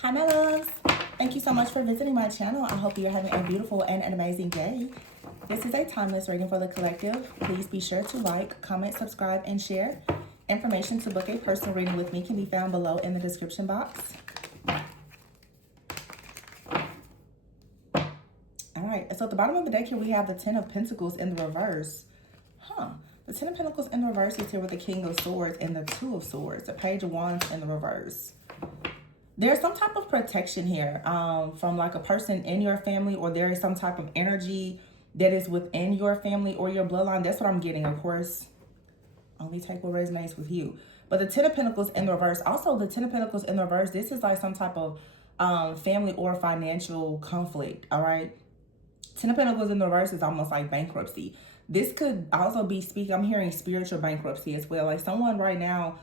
Hi, my loves. Thank you so much for visiting my channel. I hope you're having a beautiful and an amazing day. This is a timeless reading for the collective. Please be sure to like, comment, subscribe, and share. Information to book a personal reading with me can be found below in the description box. All right, so at the bottom of the deck here, we have the Ten of Pentacles in the reverse. The Ten of Pentacles in the reverse is here with the King of Swords and the Two of Swords, the Page of Wands in the reverse. There's some type of protection here from like a person in your family, or there is some type of energy that is within your family or your bloodline. That's what I'm getting, of course. Only take what resonates with you. But the Ten of Pentacles in the reverse, also the Ten of Pentacles in the reverse, this is like some type of family or financial conflict, all right? Ten of Pentacles in the reverse is almost like bankruptcy. This could also be I'm hearing spiritual bankruptcy as well. Like someone right now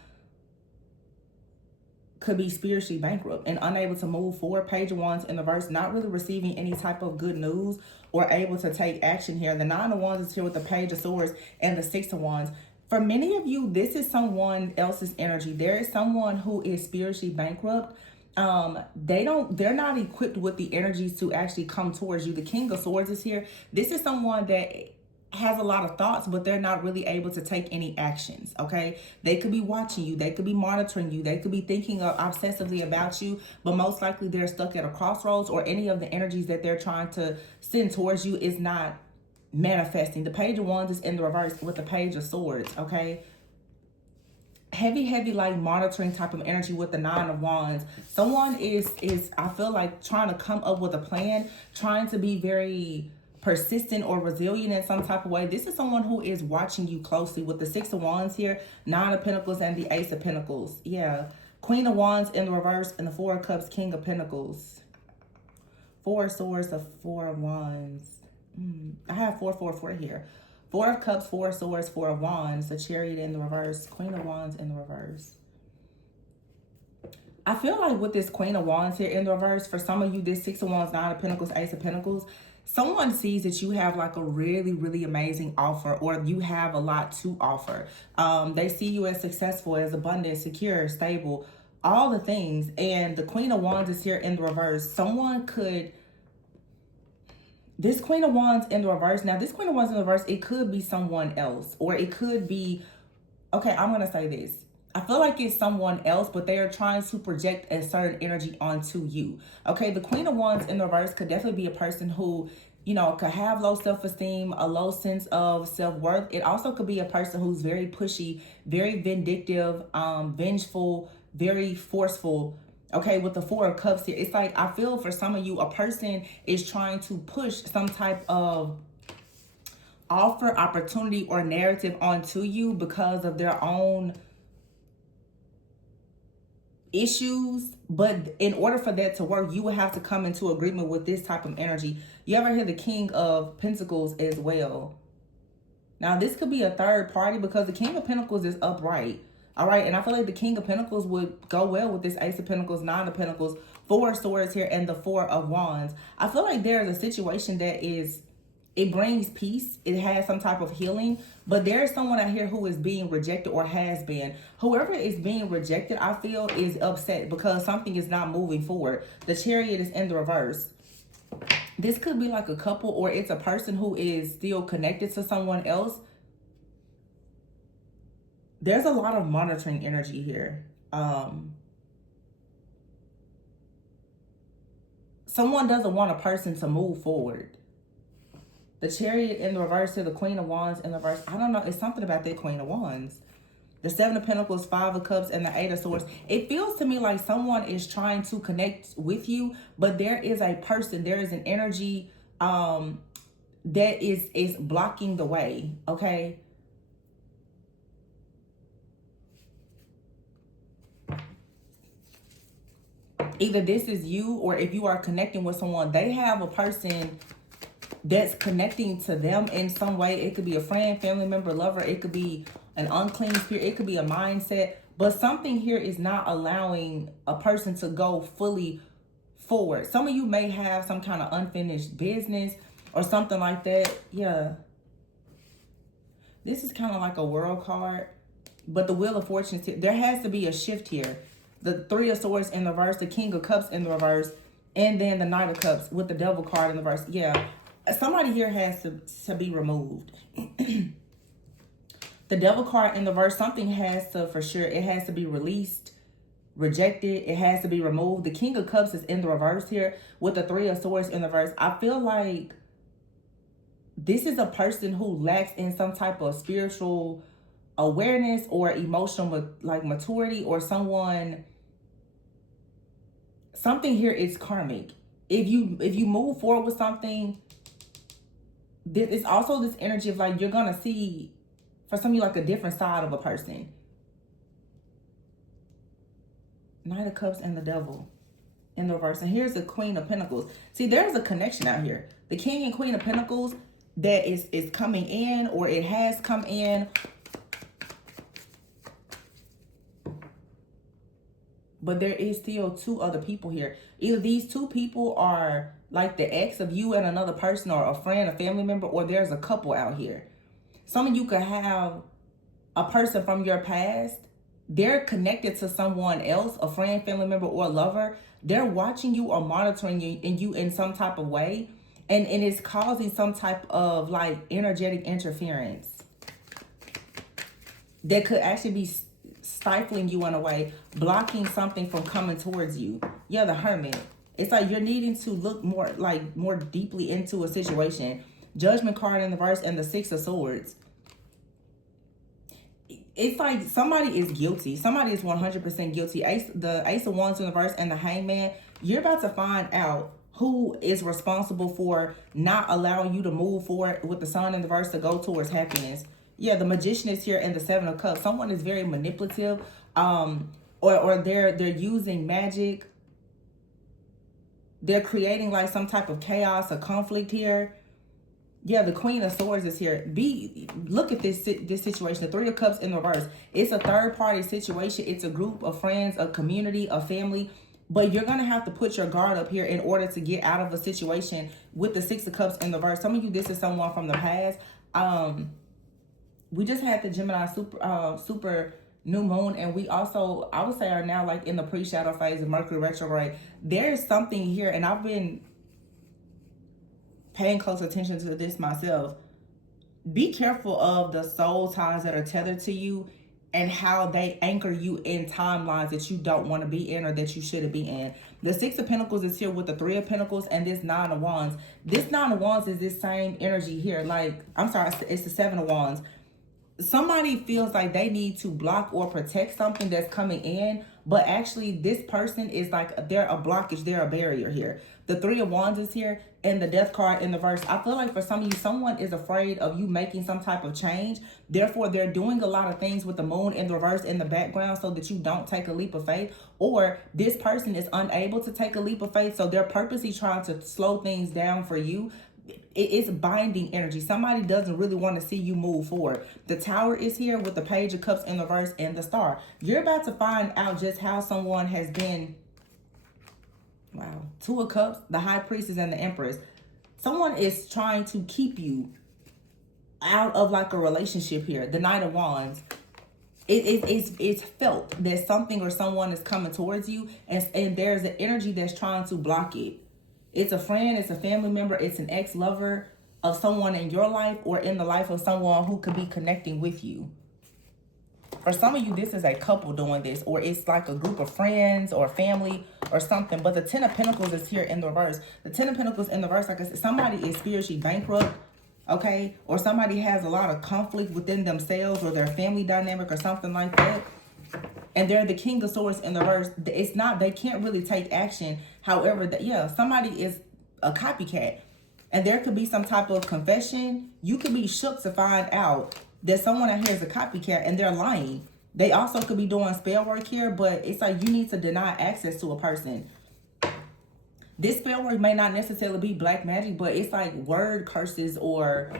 could be spiritually bankrupt and unable to move forward. Page of Wands in the reverse, not really receiving any type of good news or able to take action here. The Nine of Wands is here with the Page of Swords and the Six of Wands. For many of you, this is someone else's energy. There is someone who is spiritually bankrupt. They're not equipped with the energies to actually come towards you. The King of Swords is here. This is someone that has a lot of thoughts, but they're not really able to take any actions, okay? They could be watching you. They could be monitoring you. They could be thinking obsessively about you, but most likely they're stuck at a crossroads, or any of the energies that they're trying to send towards you is not manifesting. The Page of Wands is in the reverse with the Page of Swords, okay? Heavy like monitoring type of energy with the Nine of Wands. Someone is I feel like trying to come up with a plan, trying to be very persistent or resilient in some type of way. This is someone who is watching you closely with the Six of Wands here, Nine of Pentacles, and the Ace of Pentacles. Yeah. Queen of Wands in the reverse, and the Four of Cups, King of Pentacles. Four of Swords, the Four of Wands. I have 4 here. Four of Cups, Four of Swords, Four of Wands, the Chariot in the reverse, Queen of Wands in the reverse. I feel like with this Queen of Wands here in the reverse, for some of you, this Six of Wands, Nine of Pentacles, Ace of Pentacles, someone sees that you have like a really amazing offer, or you have a lot to offer. They see you as successful, as abundant, secure, stable, all the things. And the Queen of Wands is here in the reverse. Someone could... This Queen of Wands in the reverse, now this Queen of Wands in the reverse, it could be someone else, or it could be... Okay, I'm going to say this. I feel like it's someone else, but they are trying to project a certain energy onto you. Okay, the Queen of Wands in the reverse could definitely be a person who, you know, could have low self-esteem, a low sense of self-worth. It also could be a person who's very pushy, very vindictive, vengeful, very forceful. Okay, with the Four of Cups here, it's like, I feel for some of you, a person is trying to push some type of offer, opportunity, or narrative onto you because of their own issues. But in order for that to work, you would have to come into agreement with this type of energy. You ever hear the King of Pentacles as well? Now this could be a third party, because the King of Pentacles is upright, all right? And I feel like the King of Pentacles would go well with this Ace of Pentacles, Nine of Pentacles, Four of Swords here, and the Four of Wands. I feel like there is a situation that is... It brings peace. It has some type of healing. But there is someone out here who is being rejected, or has been. Whoever is being rejected, I feel, is upset because something is not moving forward. The Chariot is in the reverse. This could be like a couple, or it's a person who is still connected to someone else. There's a lot of monitoring energy here. Someone doesn't want a person to move forward. The Chariot in the reverse to the Queen of Wands in the reverse. I don't know. It's something about that Queen of Wands. The Seven of Pentacles, Five of Cups, and the Eight of Swords. It feels to me like someone is trying to connect with you, but there is a person, there is an energy that is blocking the way, okay? Either this is you, or if you are connecting with someone, they have a person that's connecting to them in some way. It could be a friend, family member, lover. It could be an unclean spirit. It could be a mindset. But something here is not allowing a person to go fully forward. Some of you may have some kind of unfinished business or something like that. Yeah. This is kind of like a world card. But the Wheel of Fortune, there has to be a shift here. the Three of Swords in the reverse, the King of Cups in the reverse, and then the Knight of Cups with the Devil card in the reverse. Yeah, somebody here has to be removed. The Devil card in the reverse, something has to, for sure, it has to be released, rejected. It has to be removed. The King of Cups is in the reverse here with the Three of Swords in the reverse. I feel like this is a person who lacks in some type of spiritual awareness or emotional maturity, or something here is karmic. If you move forward with something, it's also this energy of like you're gonna see, for some of you, like a different side of a person. Knight of Cups and the Devil in the reverse. And here's the Queen of Pentacles. See, there's a connection out here. The King and Queen of Pentacles that is coming in, or it has come in. But there is still two other people here. Either these two people are like the ex of you and another person, or a friend, a family member, or there's a couple out here. Some of you could have a person from your past. They're connected to someone else, a friend, family member, or a lover. They're watching you or monitoring you in some type of way. And it's causing some type of like energetic interference that could actually be stifling you in a way, blocking something from coming towards you. Yeah, the Hermit. It's like you're needing to look more deeply into a situation. Judgment card in the reverse and the Six of Swords. It's like somebody is guilty. Somebody is 100% guilty. The Ace of Wands in the reverse and the Hangman. You're about to find out who is responsible for not allowing you to move forward with the Sun in the reverse to go towards happiness. Yeah, the Magician is here and the Seven of Cups. Someone is very manipulative, or they're using magic. They're creating like some type of chaos or conflict here. Yeah, the Queen of Swords is here. Look at this situation. The Three of Cups in the reverse. It's a third party situation. It's a group of friends, a community, a family. But you're going to have to put your guard up here in order to get out of a situation with the Six of Cups in the reverse. Some of you, this is someone from the past. We just had the Gemini super new moon, and we also, I would say, are now like in the pre-shadow phase of Mercury retrograde. There's something here, and I've been paying close attention to this myself. Be careful of the soul ties that are tethered to you and how they anchor you in timelines that you don't want to be in or that you shouldn't be in. The Six of Pentacles is here with the Three of Pentacles and this Nine of Wands. This Nine of Wands is this same energy here. Like, I'm sorry, it's the Seven of Wands. Somebody feels like they need to block or protect something that's coming in, but actually this person is like, they're a blockage, they're a barrier here. The Three of Wands is here and the Death card in the verse. I feel like for some of you, someone is afraid of you making some type of change. Therefore, they're doing a lot of things with the moon in the reverse in the background so that you don't take a leap of faith. Or this person is unable to take a leap of faith, so they're purposely trying to slow things down for you. It's binding energy. Somebody doesn't really want to see you move forward. The Tower is here with the Page of Cups in the reverse and the Star. You're about to find out just how someone has been. Wow. Two of Cups, the High Priestess and the Empress. Someone is trying to keep you out of like a relationship here. The Knight of Wands. It's felt that something or someone is coming towards you, and there's an energy that's trying to block it. It's a friend, it's a family member, it's an ex-lover of someone in your life or in the life of someone who could be connecting with you. For some of you, this is a couple doing this, or it's like a group of friends or family or something. But the Ten of Pentacles is here in the reverse. The Ten of Pentacles in the reverse, like I said, somebody is spiritually bankrupt, okay? Or somebody has a lot of conflict within themselves or their family dynamic or something like that. And they're the King of Swords in the reverse. It's not, they can't really take action. However, somebody is a copycat. And there could be some type of confession. You could be shook to find out that someone out here is a copycat and they're lying. They also could be doing spell work here, but it's like you need to deny access to a person. This spell work may not necessarily be black magic, but it's like word curses or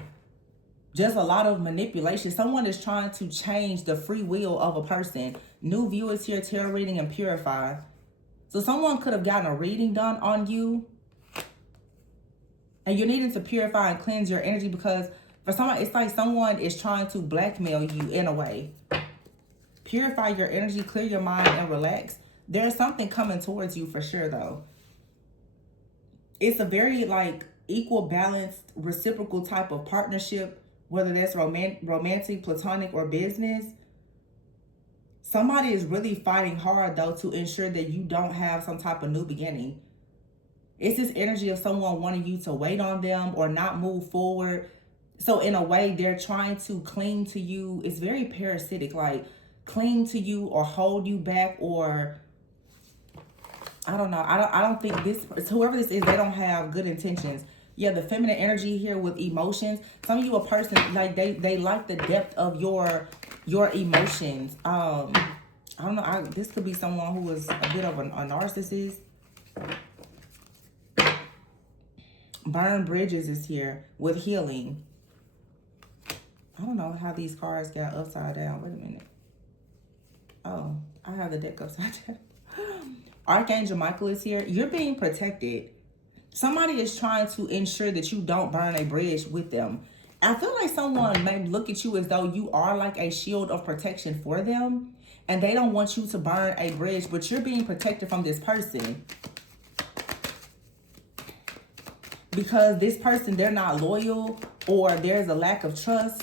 just a lot of manipulation. Someone is trying to change the free will of a person. New viewers here, tarot reading and purify. So someone could have gotten a reading done on you, and you're needing to purify and cleanse your energy, because for someone, it's like someone is trying to blackmail you in a way. Purify your energy, clear your mind, and relax. There's something coming towards you for sure, though. It's a very like equal, balanced, reciprocal type of partnership, whether that's romantic, platonic, or business. Somebody is really fighting hard though to ensure that you don't have some type of new beginning. It's this energy of someone wanting you to wait on them or not move forward. So in a way, they're trying to cling to you. It's very parasitic, like cling to you or hold you back, or I don't know. I don't think this, whoever this is, they don't have good intentions. Yeah, the feminine energy here with emotions. Some of you a person like they like the depth of your emotions. I don't know. This could be someone who is a bit of a narcissist. Burn bridges is here with healing. I don't know how these cards got upside down. Wait a minute. Oh, I have the deck upside down. Archangel Michael is here. You're being protected. Somebody is trying to ensure that you don't burn a bridge with them. I feel like someone may look at you as though you are like a shield of protection for them, and they don't want you to burn a bridge, but you're being protected from this person. Because this person, they're not loyal, or there's a lack of trust.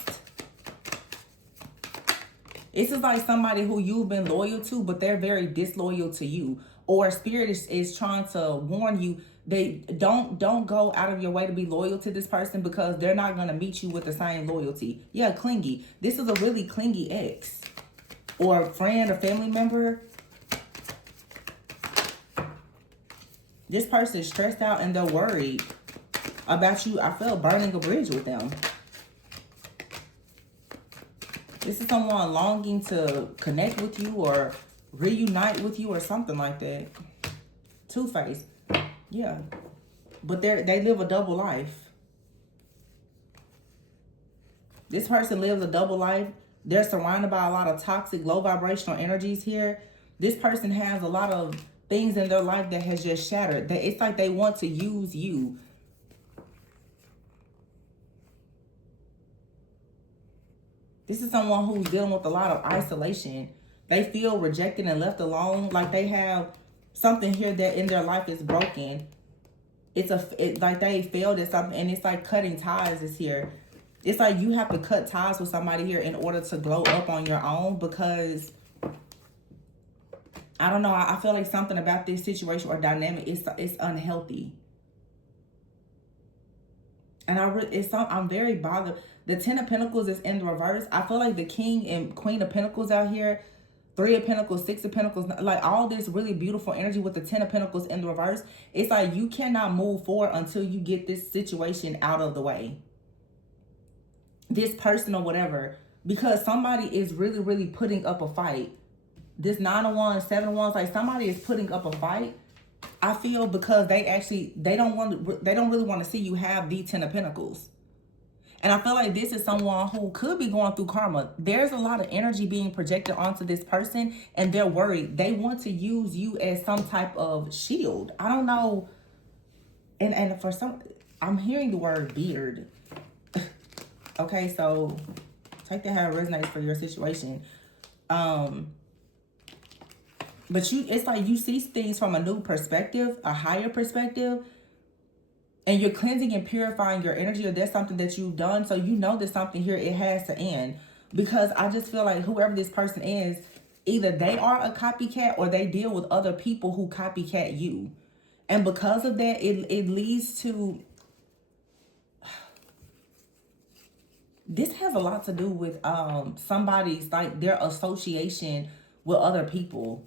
This is like somebody who you've been loyal to, but they're very disloyal to you. Or Spirit is trying to warn you, they don't go out of your way to be loyal to this person, because they're not going to meet you with the same loyalty. Yeah, clingy. This is a really clingy ex or friend or family member. This person is stressed out and they're worried about you. I feel burning a bridge with them. This is someone longing to connect with you or reunite with you or something like that. Two-Face. Yeah. But they live a double life. This person lives a double life. They're surrounded by a lot of toxic, low vibrational energies here. This person has a lot of things in their life that has just shattered. That it's like they want to use you. This is someone who's dealing with a lot of isolation. They feel rejected and left alone. Like they have something here that in their life is broken. It's like they failed at something, and it's like cutting ties is here. It's like you have to cut ties with somebody here in order to glow up on your own, because I don't know. I feel like something about this situation or dynamic is unhealthy. And I'm very bothered. The 10 of Pentacles is in the reverse. I feel like the King and Queen of Pentacles out here, 3 of Pentacles, 6 of Pentacles, like all this really beautiful energy with the 10 of Pentacles in the reverse. It's like you cannot move forward until you get this situation out of the way. This person or whatever. Because somebody is really, really putting up a fight. This 9 of Wands, 7 of Wands, like somebody is putting up a fight. I feel because they don't really want to see you have the 10 of Pentacles. And I feel like this is someone who could be going through karma. There's a lot of energy being projected onto this person, and they're worried. They want to use you as some type of shield. I don't know. And for some, I'm hearing the word beard. Okay, so take that how it resonates for your situation. But it's like you see things from a new perspective, a higher perspective, and you're cleansing and purifying your energy, or there's something that you've done. So you know there's something here, it has to end. Because I just feel like whoever this person is, either they are a copycat or they deal with other people who copycat you. And because of that, it leads to... This has a lot to do with somebody's, like, their association with other people.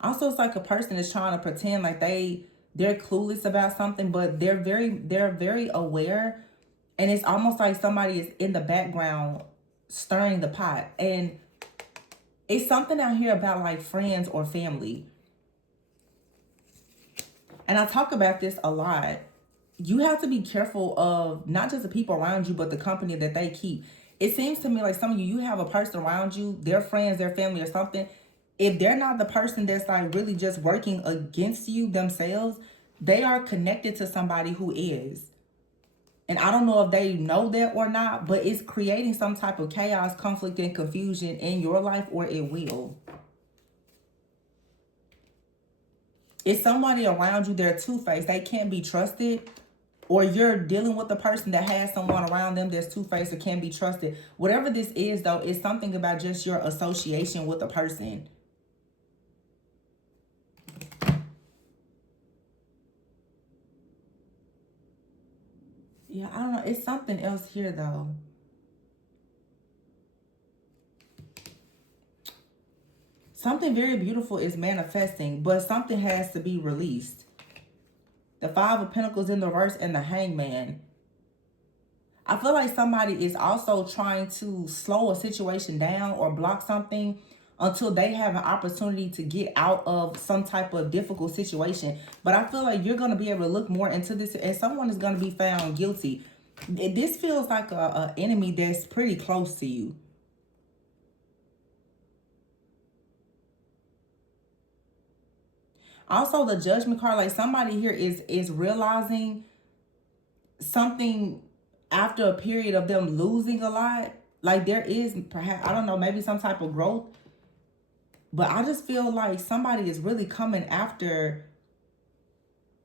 Also, it's like a person is trying to pretend like they're clueless about something, but they're very aware. And it's almost like somebody is in the background stirring the pot. And it's something out here about like friends or family. And I talk about this a lot. You have to be careful of not just the people around you, but the company that they keep. It seems to me like some of you have a person around you, their friends, their family or something. If they're not the person that's like really just working against you themselves, they are connected to somebody who is. And I don't know if they know that or not, but it's creating some type of chaos, conflict, and confusion in your life, or it will. It's somebody around you, they're two-faced. They can't be trusted. Or you're dealing with a person that has someone around them that's two-faced or can't be trusted. Whatever this is, though, it's something about just your association with a person. Yeah, I don't know. It's something else here, though. Something very beautiful is manifesting, but something has to be released. The Five of Pentacles in the reverse and the Hangman. I feel like somebody is also trying to slow a situation down or block something until they have an opportunity to get out of some type of difficult situation. But I feel like you're going to be able to look more into this, and someone is going to be found guilty. This feels like a enemy that's pretty close to you. Also, the Judgment card, like somebody here is realizing something after a period of them losing a lot. Like there is perhaps, I don't know, maybe some type of growth. But I just feel like somebody is really coming after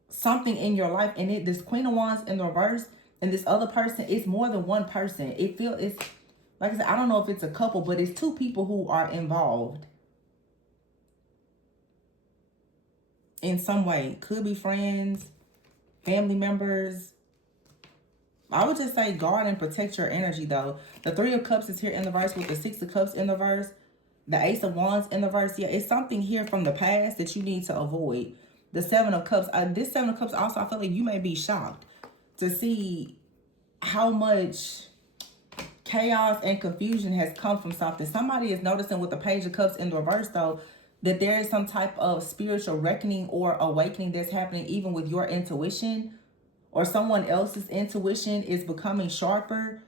something in your life. And this Queen of Wands in the reverse and this other person, it's more than one person. It's like I said, I don't know if it's a couple, but it's two people who are involved in some way. Could be friends, family members. I would just say guard and protect your energy, though. The Three of Cups is here in the reverse with the Six of Cups in the reverse. The Ace of Wands in the reverse. Yeah, it's something here from the past that you need to avoid. The Seven of Cups. This Seven of Cups also, I feel like you may be shocked to see how much chaos and confusion has come from something. Somebody is noticing with the Page of Cups in the reverse, though, that there is some type of spiritual reckoning or awakening that's happening even with your intuition, or someone else's intuition is becoming sharper.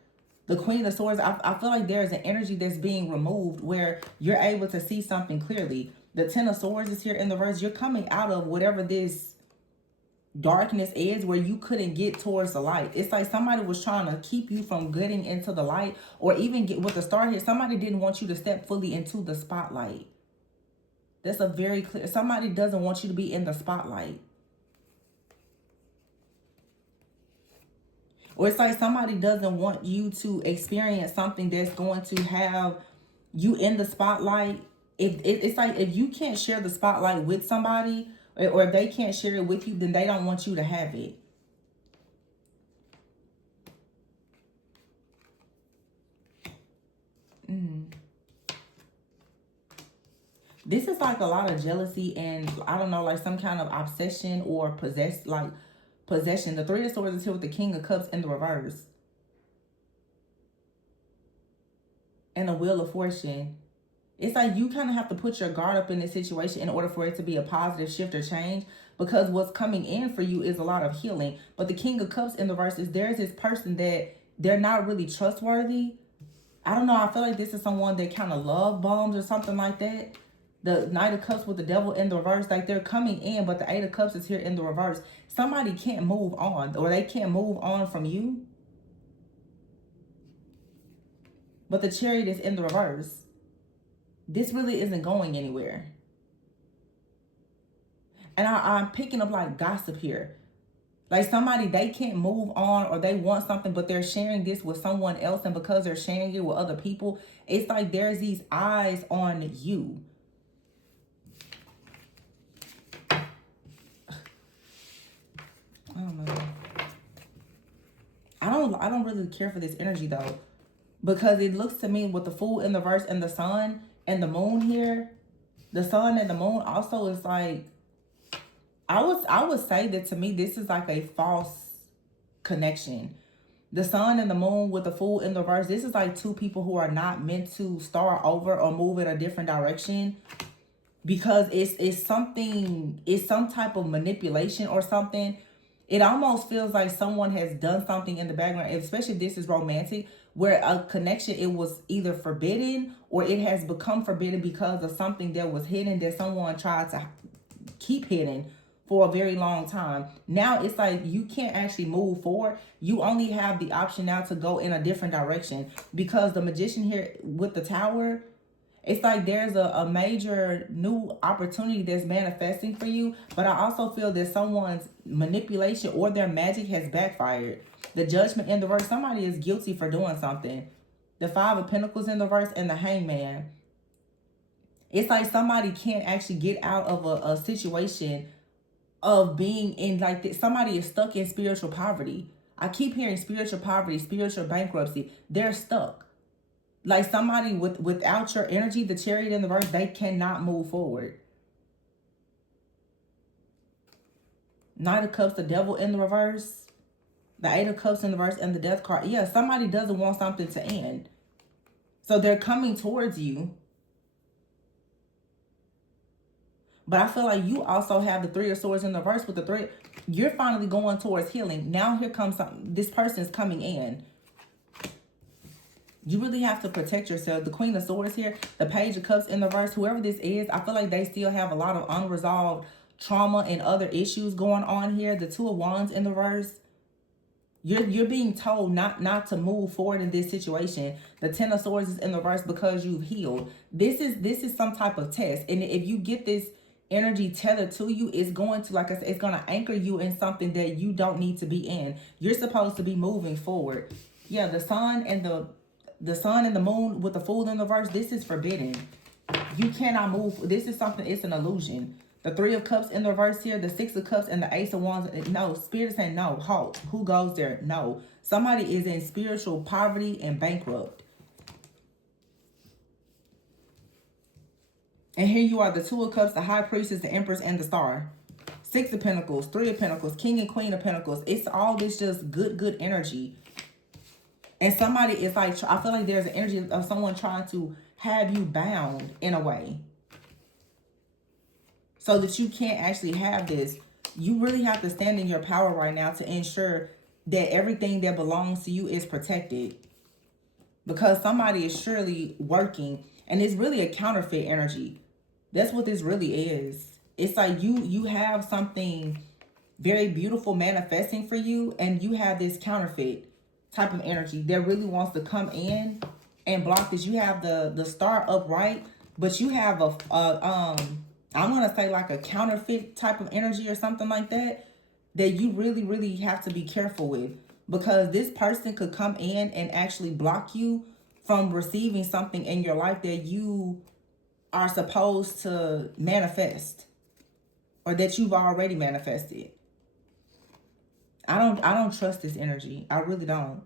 The Queen of Swords, I feel like there is an energy that's being removed where you're able to see something clearly. The Ten of Swords is here in the reverse. You're coming out of whatever this darkness is where you couldn't get towards the light. It's like somebody was trying to keep you from getting into the light, or even get with the star here. Somebody didn't want you to step fully into the spotlight. That's a very clear, somebody doesn't want you to be in the spotlight. Or it's like somebody doesn't want you to experience something that's going to have you in the spotlight. It's like if you can't share the spotlight with somebody, or if they can't share it with you, then they don't want you to have it. This is like a lot of jealousy and, I don't know, like some kind of obsession or possession. The Three of Swords is here with the King of Cups in the reverse. And the Wheel of Fortune. It's like you kind of have to put your guard up in this situation in order for it to be a positive shift or change, because what's coming in for you is a lot of healing. But the King of Cups in the reverse is there's this person that they're not really trustworthy. I don't know. I feel like this is someone that kind of love bombs or something like that. The Knight of Cups with the Devil in the reverse, like they're coming in, but the Eight of Cups is here in the reverse. Somebody can't move on, or they can't move on from you. But the Chariot is in the reverse. This really isn't going anywhere. And I'm picking up like gossip here. Like somebody, they can't move on, or they want something, but they're sharing this with someone else. And because they're sharing it with other people, it's like there's these eyes on you. I don't know. I don't really care for this energy though, because it looks to me with the Fool in the verse and the Sun and the Moon here, the Sun and the Moon also is like, I would say that to me this is like a false connection. The Sun and the Moon with the Fool in the verse, this is like two people who are not meant to start over or move in a different direction, because it's some type of manipulation or something. It almost feels like someone has done something in the background, especially if this is romantic, where a connection, it was either forbidden or it has become forbidden because of something that was hidden that someone tried to keep hidden for a very long time. Now it's like you can't actually move forward. You only have the option now to go in a different direction, because the Magician here with the Tower, it's like there's a major new opportunity that's manifesting for you. But I also feel that someone's manipulation or their magic has backfired. The Judgment in the reverse, somebody is guilty for doing something. The Five of Pentacles in the reverse and the Hangman. It's like somebody can't actually get out of a situation of being in like this. Somebody is stuck in spiritual poverty. I keep hearing spiritual poverty, spiritual bankruptcy. They're stuck. Like somebody without your energy, the Chariot in the reverse, they cannot move forward. Knight of Cups, the Devil in the reverse, the Eight of Cups in the reverse, and the Death card. Yeah, somebody doesn't want something to end. So they're coming towards you. But I feel like you also have the Three of Swords in the reverse with the three. You're finally going towards healing. Now here comes something. This person's coming in. You really have to protect yourself. The Queen of Swords here, the Page of Cups in the reverse, whoever this is, I feel like they still have a lot of unresolved trauma and other issues going on here. The Two of Wands in the reverse. You're being told not to move forward in this situation. The Ten of Swords is in the reverse because you've healed. This is some type of test. And if you get this energy tethered to you, it's going to, like I said, it's going to anchor you in something that you don't need to be in. You're supposed to be moving forward. Yeah, the sun and the moon with the Fool in the reverse, this is forbidden. You cannot move. This is something, it's an illusion. The Three of Cups in the reverse here, the Six of Cups and the Ace of Wands. No, Spirit is saying no, halt. Who goes there? No. Somebody is in spiritual poverty and bankrupt. And here you are, the Two of Cups, the High Priestess, the Empress, and the Star. Six of Pentacles, Three of Pentacles, King and Queen of Pentacles. It's all this just good energy. And somebody is like, I feel like there's an energy of someone trying to have you bound in a way, so that you can't actually have this. You really have to stand in your power right now to ensure that everything that belongs to you is protected. Because somebody is surely working, and it's really a counterfeit energy. That's what this really is. It's like you have something very beautiful manifesting for you, and you have this counterfeit type of energy that really wants to come in and block this. You have the Star upright, but you have I'm going to say like a counterfeit type of energy or something like that, that you really have to be careful with. Because this person could come in and actually block you from receiving something in your life that you are supposed to manifest, or that you've already manifested. I don't trust this energy. I really don't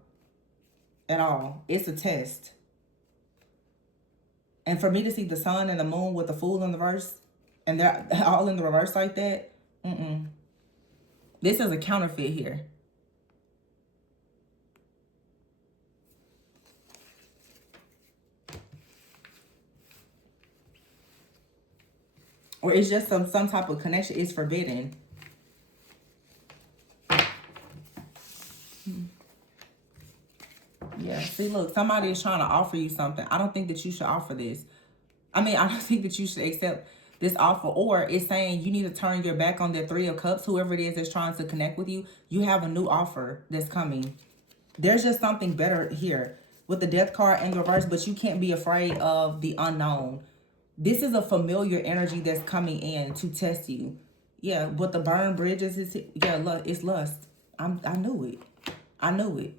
at all. It's a test. And for me to see the sun and the moon with the Fool in the reverse, and they're all in the reverse like that, this is a counterfeit here. Or it's just some type of connection. It's forbidden. Yeah, see, look, somebody is trying to offer you something. I don't think that you should offer this. I mean, I don't think that you should accept this offer. Or it's saying you need to turn your back on the Three of Cups. Whoever it is that's trying to connect with you, you have a new offer that's coming. There's just something better here with the Death card in the reverse, but you can't be afraid of the unknown. This is a familiar energy that's coming in to test you. Yeah, but the burned bridges is, yeah, it's lust. I knew it. I knew it.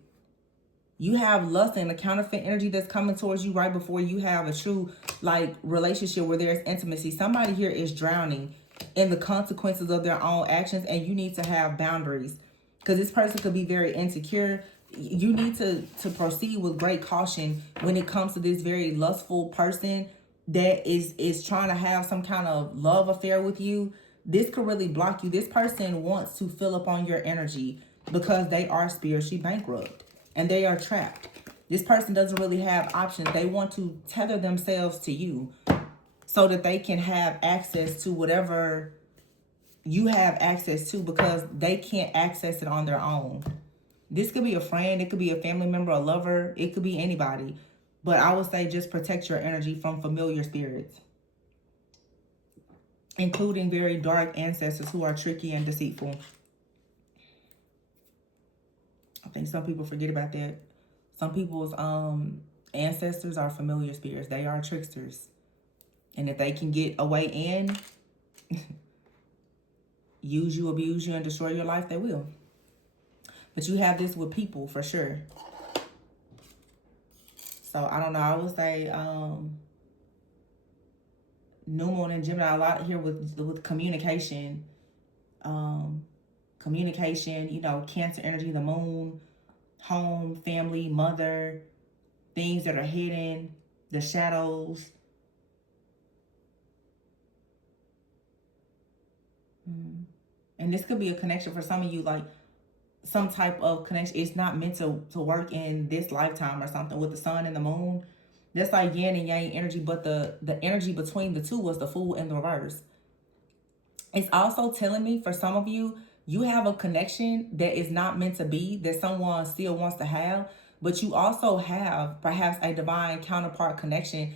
You have lust and a counterfeit energy that's coming towards you right before you have a true, like, relationship where there's intimacy. Somebody here is drowning in the consequences of their own actions, and you need to have boundaries. Because this person could be very insecure. You need to proceed with great caution when it comes to this very lustful person that is trying to have some kind of love affair with you. This could really block you. This person wants to fill up on your energy because they are spiritually bankrupt and they are trapped. This person doesn't really have options. They want to tether themselves to you so that they can have access to whatever you have access to, because they can't access it on their own. This could be a friend. It could be a family member, a lover. It could be anybody. But I would say just protect your energy from familiar spirits. including very dark ancestors who are tricky and deceitful. I think some people forget about that. Some people's ancestors are familiar spirits. They are tricksters. And if they can get a way in, use you, abuse you, and destroy your life, they will. But you have this with people for sure. So I don't know. I would say New Moon and Gemini, a lot here with communication. Communication, you know, Cancer energy, the moon, home, family, mother, things that are hidden, the shadows. And this could be a connection for some of you, like some type of connection. It's not meant to work in this lifetime or something with the sun and the moon. That's like yin and yang energy, but the energy between the two was the Fool and the reverse. It's also telling me for some of you, you have a connection that is not meant to be, that someone still wants to have, but you also have perhaps a divine counterpart connection,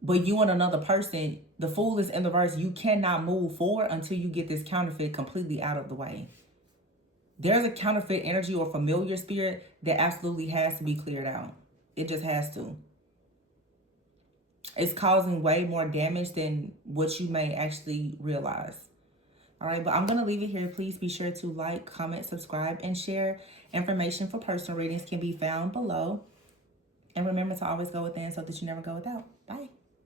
but you and another person, the Fool is in the reverse. You cannot move forward until you get this counterfeit completely out of the way. There's a counterfeit energy or familiar spirit that absolutely has to be cleared out. It just has to. It's causing way more damage than what you may actually realize. All right, but I'm going to leave it here. Please be sure to like, comment, subscribe, and share. Information for personal readings can be found below. And remember to always go within so that you never go without. Bye.